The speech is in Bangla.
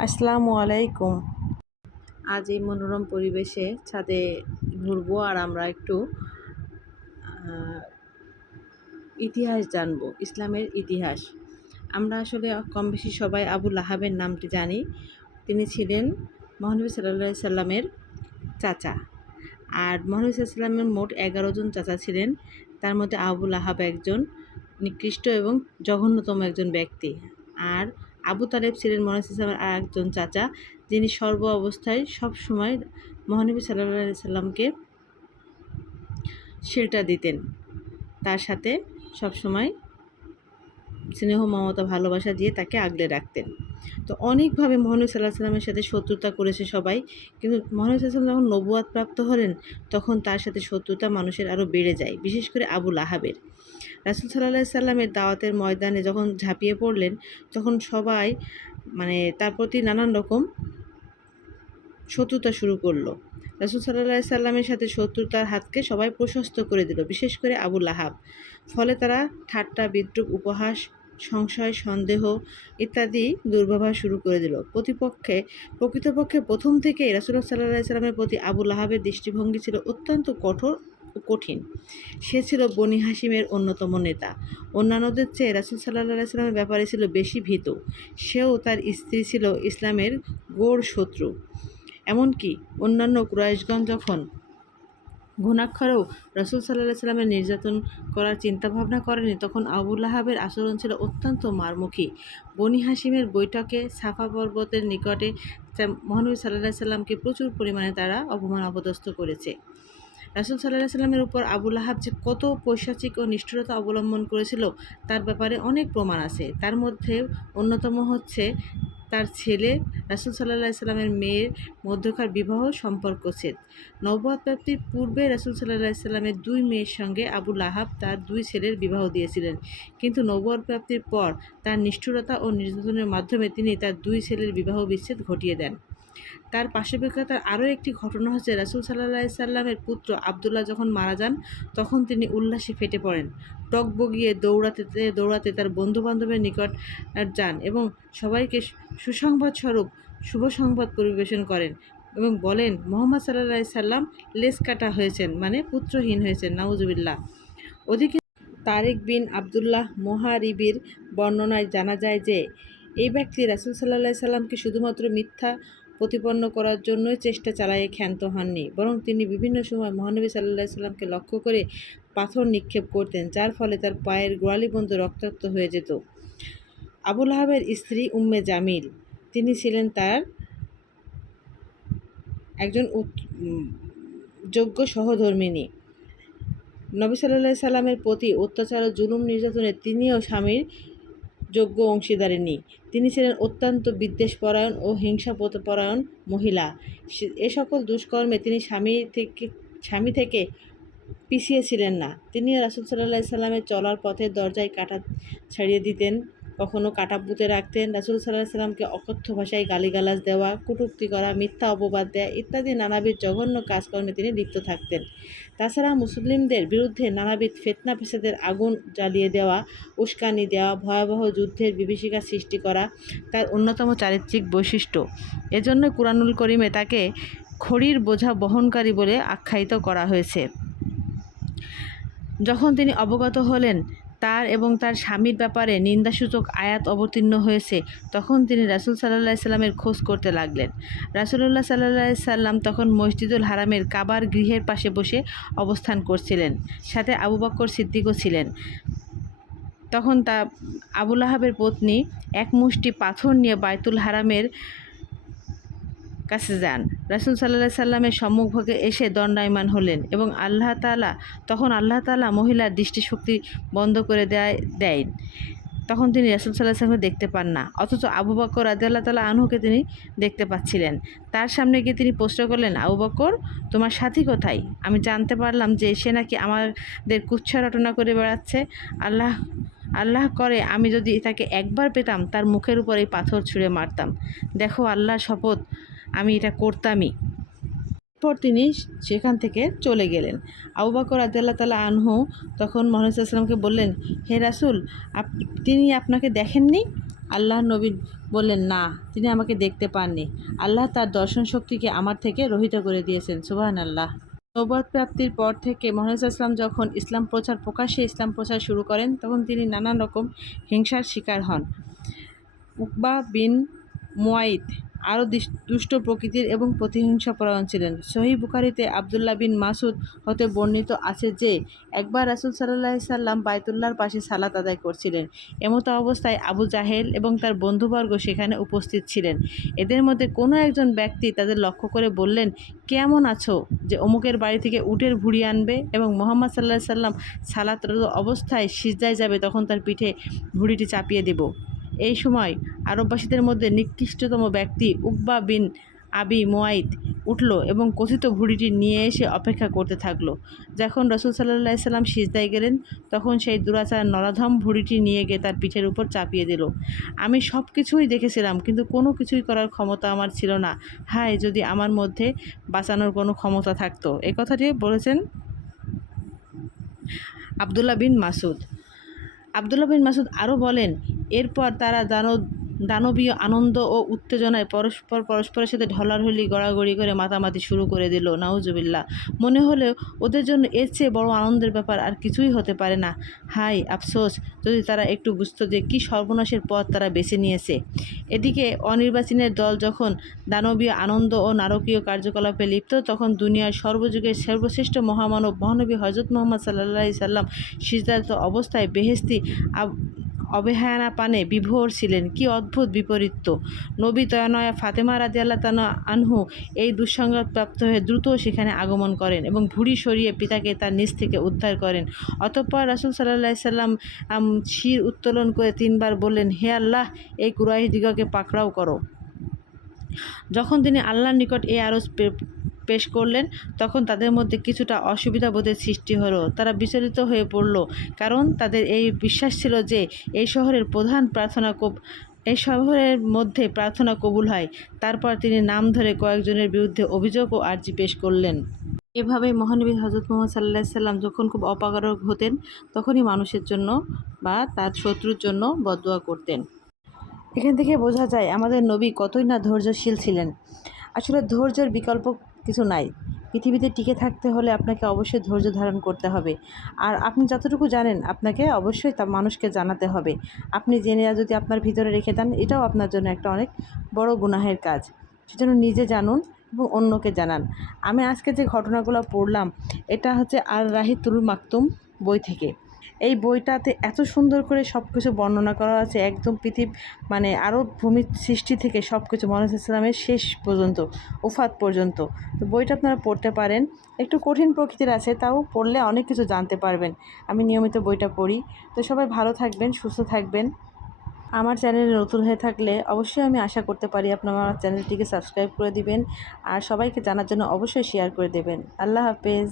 আসসালামু আলাইকুম। আজ এই মনোরম পরিবেশে ছাদে ঘুরবো আর আমরা একটু ইতিহাস জানবো, ইসলামের ইতিহাস। আমরা আসলে কম বেশি সবাই আবু লাহাবের নামটি জানি। তিনি ছিলেন মহানবী সাল্লাল্লাহু আলাইহি সাল্লামের চাচা। আর মহানবী সাল্লাল্লাহু আলাইহি সাল্লামের মোট 11 জন চাচা ছিলেন। তার মধ্যে আবু লাহাব একজন নিকৃষ্ট এবং জঘন্যতম একজন ব্যক্তি। আর আবু তালেব ছিলেন মহানবী সাল্লাল্লাহু আলাইহি সাল্লামের আর একজন চাচা, যিনি সর্ব অবস্থায় সবসময় মহানবী সাল্লাল্লাহু আলাইহি সাল্লামকে শেল্টার দিতেন, তার সাথে সবসময় স্নেহ মমতা ভালোবাসা দিয়ে তাকে আগলে রাখতেন। তো অনেকভাবে মহানবী সাল্লাল্লাহু আলাইহি সাল্লামের সাথে শত্রুতা করেছে সবাই, কিন্তু মহানবী সাল্লাল্লাহু আলাইহি সাল্লাম যখন নবুয়ত প্রাপ্ত হলেন তখন তার সাথে শত্রুতা মানুষের আরও বেড়ে যায়, বিশেষ করে আবু লাহাবের। রাসূল সাল্লাল্লাহু আলাইহি সাল্লামের দাওয়াতের ময়দানে যখন ঝাঁপিয়ে পড়লেন তখন সবাই তার প্রতি নানান রকম শত্রুতা শুরু করলো। রাসূল সাল্লাল্লাহু আলাইহি সাল্লামের সাথে শত্রুতার হাতকে সবাই প্রশস্ত করে দিল, বিশেষ করে আবু লাহাব। ফলে তারা ঠাট্টা, বিদ্রূপ, উপহাস, সংশয়, সন্দেহ ইত্যাদি দুর্ব্যবহার শুরু করে দিল। প্রকৃতপক্ষে প্রথম থেকেই রাসূলুল্লাহ সাল্লাল্লাহু আলাইহি সাল্লামের প্রতি আবু লাহাবের দৃষ্টিভঙ্গি ছিল অত্যন্ত কঠোর ও কঠিন। সে ছিল বনি হাশিমের অন্যতম নেতা। অন্যান্যদের চেয়ে রাসূল সাল্লাল্লাহু আলাইহি সাল্লামের ব্যাপারে ছিল বেশি ভীতু। সেও তার স্ত্রী ছিল ইসলামের ঘোর শত্রু। এমনকি অন্যান্য কুরাইশগণ যখন ঘুণাক্ষরেও রাসূল সাল্লাল্লাহু আলাইহি সাল্লামের নির্যাতন করার চিন্তাভাবনা করেনি, তখন আবু লাহাবের আচরণ ছিল অত্যন্ত মারমুখী। বনি হাশিমের বৈঠকে সাফা পর্বতের নিকটে মহানবী সাল্লাল্লাহু আলাইহি সাল্লামকে প্রচুর পরিমাণে তারা অপমান অপদস্থ করেছে। রাসূল সাল্লাল্লাহু আলাইহি সাল্লামের উপর আবু লাহাব যে কত পৈশাচিক ও নিষ্ঠুরতা অবলম্বন করেছিল তার ব্যাপারে অনেক প্রমাণ আছে। তার মধ্যে অন্যতম হচ্ছে তার ছেলে রাসূল সাল্লাল্লাহু আলাইহি সাল্লামের মেয়ের মধ্যকার বিবাহ সম্পর্কচ্ছেদ। নবুয়ত প্রাপ্তির পূর্বে রাসূল সাল্লাল্লাহু আলাইহি সাল্লামের 2 মেয়ের সঙ্গে আবু লাহাব তার 2 ছেলের বিবাহ দিয়েছিলেন, কিন্তু নবুয়ত প্রাপ্তির পর তার নিষ্ঠুরতা ও নির্যাতনের মাধ্যমে তিনি তার 2 ছেলের বিবাহ বিচ্ছেদ ঘটিয়ে দেন। তার পাশবিকতার আরও একটি ঘটনা হচ্ছে, রাসূল সাল্লাল্লাহু আলাইহি সাল্লামের পুত্র আবদুল্লাহ যখন মারা যান তখন তিনি উল্লাসে ফেটে পড়েন। টগবগিয়ে দৌড়াতে তার বন্ধুবান্ধবের নিকট যান এবং সবাইকে সুসংবাদ স্বরূপ শুভ সংবাদ পরিবেশন করেন এবং বলেন, মুহাম্মদ সাল্লাল্লাহু আলাইহি সাল্লাম লেজ কাটা হয়েছেন, মানে পুত্রহীন হয়েছেন, নাউজুবিল্লাহ। ওদিকে তারিক বিন আবদুল্লাহ মুহারিবির বর্ণনায় জানা যায় যে এই ব্যক্তি রাসূল সাল্লাল্লাহু আলাইহি সাল্লামকে শুধুমাত্র মিথ্যা প্রতিপন্ন করার জন্যই চেষ্টা চালায়ে ক্ষান্ত হননি, বরং তিনি বিভিন্ন সময় মহানবী সাল্লাল্লাহু আলাইহি সাল্লামকে লক্ষ্য করে পাথর নিক্ষেপ করতেন, যার ফলে তার পায়ের গোড়ালি পর্যন্ত রক্তাক্ত হয়ে যেত। আবু লাহাবের স্ত্রী উম্মে জামিল, তিনি ছিলেন তার একজন যোগ্য সহধর্মিণী। নবী সাল্লাল্লাহু আলাইহি সাল্লামের প্রতি অত্যাচার ও জুলুম নির্যাতনে তিনিও স্বামীর যোগ্য অংশীদারিণী। তিনি ছিলেন অত্যন্ত বিদ্বেষপরায়ণ ও হিংসাপরায়ণ মহিলা। এ সকল দুষ্কর্মে তিনি স্বামী থেকে পিছিয়ে ছিলেন না। তিনিও রাসূল সাল্লাল্লাহু আলাইহি সাল্লামের চলার পথে দরজায় কাঁটা ছাড়িয়ে দিতেন, কখনো কাঁটা পুঁতে রাখতেন। রাসূল সাল্লাল্লাহু আলাইহি সাল্লামকে অকথ্য ভাষায় গালিগালাজ দেওয়া, কটূক্তি করা, মিথ্যা অপবাদ দেওয়া ইত্যাদি নানাবিধ জঘন্য কাজকর্মে তিনি লিপ্ত থাকতেন। তাছাড়া মুসলিমদের বিরুদ্ধে নানাবিধ ফিতনা ফ্যাসাদের আগুন জ্বালিয়ে দেওয়া, উস্কানি দেওয়া, ভয়াবহ যুদ্ধের বিভীষিকা সৃষ্টি করা তার অন্যতম চারিত্রিক বৈশিষ্ট্য। এজন্য কুরআনুল কারীমে তাকে খড়ির বোঝা বহনকারী বলে আখ্যায়িত করা হয়েছে। যখন তিনি অবগত হলেন তার এবং তার স্বামীর ব্যাপারে নিন্দাসূচক আয়াত অবতীর্ণ হয়েছে, তখন তিনি রাসূল সাল্লাল্লাহু আলাইহি সাল্লামের খোঁজ করতে লাগলেন। রাসূলুল্লাহ সাল্লাল্লাহু আলাইহি সাল্লাম তখন মসজিদুল হারামের কাবার গৃহের পাশে বসে অবস্থান করছিলেন, সাথে আবু বকর সিদ্দিকও ছিলেন। তখন আবু লাহাবের পত্নী এক মুষ্টি পাথর নিয়ে বাইতুল হারামের কাছে যান। রাসূল সাল্লাল্লাহু আলাইহি সাল্লামের সম্মুখভাগে এসে দণ্ডায়মান হলেন এবং আল্লাহ তাআলা মহিলার দৃষ্টিশক্তি বন্ধ করে দেন। তখন তিনি রাসূল সাল্লাল্লাহু আলাইহি সাল্লামকে দেখতে পান না, অথচ আবু বকর রাদিয়াল্লাহু তাআলা আনহুকে তিনি দেখতে পাচ্ছিলেন। তার সামনে গিয়ে তিনি প্রশ্ন করলেন, আবু বকর, তোমার সাথী কোথায়? আমি জানতে পারলাম যে সে নাকি আমাদের কুৎসা রটনা করে বেড়াচ্ছে। আল্লাহ করে আমি যদি তাকে একবার পেতাম তার মুখের উপর এই পাথর ছুঁড়ে মারতাম। দেখো, আল্লাহর শপথ, আমি এটা করতামই। এরপর তিনি সেখান থেকে চলে গেলেন। আবু বকর রাদিয়াল্লাহু তাআলা আনহু তখন মুহাম্মদ সাল্লাল্লাহু আলাইহি ওয়াসাল্লামকে বললেন, হে রাসূল, তিনি আপনাকে দেখেননি? আল্লাহর নবী বললেন, না, তিনি আমাকে দেখতে পাননি। আল্লাহ তার দর্শন শক্তিকে আমার থেকে রহিত করে দিয়েছেন। সুবহানাল্লাহ। নবুয়ত প্রাপ্তির পর থেকে মুহাম্মদ সাল্লাল্লাহু আলাইহি ওয়াসাল্লাম যখন প্রকাশ্যে ইসলাম প্রচার শুরু করেন, তখন তিনি নানান রকম হিংসার শিকার হন। উকবা বিন মুয়াইত আরও দুষ্ট প্রকৃতির এবং প্রতিহিংসাপরায়ণ ছিলেন। সহিহ বুখারীতে আবদুল্লাহ বিন মাসউদ হতে বর্ণিত আছে যে, একবার রাসূল সাল্লাল্লাহু আলাইহি সাল্লাম বাইতুল্লাহর পাশে সালাত আদায় করছিলেন। এমতো অবস্থায় আবু জাহেল এবং তার বন্ধুবর্গ সেখানে উপস্থিত ছিলেন। এদের মধ্যে কোনো একজন ব্যক্তি তাদের লক্ষ্য করে বললেন, কেমন আছো যে অমুকের বাড়ি থেকে উটের ভুঁড়ি আনবে এবং মুহাম্মদ সাল্লাল্লাহু আলাইহি সাল্লাম সালাতরত অবস্থায় সিজদায় যাবে, তখন তার পিঠে ভুঁড়িটি চাপিয়ে দেব। এই সময় আরববাসীদের মধ্যে নিকৃষ্টতম ব্যক্তি উকবা বিন আবি মুয়াইত উঠল এবং কথিত ভুঁড়িটি নিয়ে এসে অপেক্ষা করতে থাকল। যখন রাসূল সাল্লাল্লাহু আলাইহি সাল্লাম সিজদায় গেলেন, তখন সেই দুরাচার নরাধম ভুঁড়িটি নিয়ে গিয়ে তার পিঠের উপর চাপিয়ে দিল। আমি সব কিছুই দেখেছিলাম, কিন্তু কোনো কিছুই করার ক্ষমতা আমার ছিল না। হায়, যদি আমার মধ্যে বাঁচানোর কোনো ক্ষমতা থাকতো। এই কথাটি বলেছেন আবদুল্লাহ বিন মাসউদ। আবদুল্লাহ বিন মাসউদ আরও বলেন, এরপর তারা দানবীয় আনন্দ ও উত্তেজনায় পরস্পরের সাথে ঢলাঢলি গড়াগড়ি করে মাতামাতি শুরু করে দিল। নাউজুবিল্লাহ। মনে হলো ওদের জন্য এর চেয়ে বড় আনন্দের ব্যাপার আর কিছুই হতে পারে না। হায় আফসোস, যদি তারা একটু বুঝতো যে কী সর্বনাশের পথ তারা বেছে নিয়েছে। এদিকে অনির্বাচিনের দল যখন দানবীয় আনন্দ ও নারকীয় কার্যকলাপে লিপ্ত, তখন দুনিয়ার সর্বযুগের সর্বশ্রেষ্ঠ মহামানব মহানবী হযরত মুহাম্মদ সাল্লাল্লাহু আলাইহি সাল্লাম সিজদারত অবস্থায় বেহেশতি অবহেলা পানে বিভোর ছিলেন। কি অদ্ভুত বিপরীত! নবী তনয়া ফাতেমা রাদিয়াল্লাহু তাআলা আনহু এই দুঃসংবাদ প্রাপ্ত হয়ে দ্রুত সেখানে আগমন করেন এবং ভুঁড়ি সরিয়ে পিতাকে তার নিচ থেকে উদ্ধার করেন। অতঃপর রাসূল সাল্লাল্লাহু আলাইহি সাল্লাম শির উত্তোলন করে 3 বার বললেন, হে আল্লাহ, এই কুরাইশদিগকে পাকড়াও করো। যখন তিনি আল্লাহর নিকট এই আরজ পেশ করলেন, তখন তাদের মধ্যে কিছুটা অসুবিধা বোধের সৃষ্টি হলো। তারা বিচলিত হয়ে পড়ল, কারণ তাদের এই বিশ্বাস ছিল যে এই শহরের মধ্যে প্রার্থনা কবুল হয়। তারপর তিনি নাম ধরে কয়েকজনের বিরুদ্ধে অভিযোগ ও আর্জি পেশ করলেন। এভাবেই মহানবী হযরত মুহাম্মদ সাল্লাল্লাহু আলাইহি সাল্লাম যখন খুব অপারগ হতেন, তখনই মানুষের জন্য বা তার শত্রুর জন্য বদদোয়া করতেন। এখান থেকে বোঝা যায় আমাদের নবী কতই না ধৈর্যশীল ছিলেন। আসলে ধৈর্যের বিকল্প কিছু নাই। পৃথিবীতে টিকে থাকতে হলে আপনাকে অবশ্যই ধৈর্য ধারণ করতে হবে। আর আপনি যতটুকু জানেন আপনাকে অবশ্যই তা মানুষকে জানাতে হবে। আপনি জেনে যদি আপনার ভিতরে রেখে দেন, এটাও আপনার জন্য একটা অনেক বড় গুনাহের কাজ। সেজন্য নিজে জানুন এবং অন্যকে জানান। আমি আজকে যে ঘটনাগুলো পড়লাম, এটা হচ্ছে আর রাহিতুল মাকতুম বই থেকে। এই বইটাতে এত সুন্দর করে সব কিছু বর্ণনা করা আছে, একদম আরব ভূমির সৃষ্টি থেকে সব কিছু মুহাম্মদ ইসলামের শেষ পর্যন্ত, ওফাত পর্যন্ত। তো বইটা আপনারা পড়তে পারেন। একটু কঠিন প্রকৃতির আছে, তাও পড়লে অনেক কিছু জানতে পারবেন। আমি নিয়মিত বইটা পড়ি। তো সবাই ভালো থাকবেন, সুস্থ থাকবেন। আমার চ্যানেলে নতুন হয়ে থাকলে অবশ্যই আমি আশা করতে পারি আপনারা আমার চ্যানেলটিকে সাবস্ক্রাইব করে দিবেন আর সবাইকে জানার জন্য অবশ্যই শেয়ার করে দেবেন। আল্লাহ হাফেজ।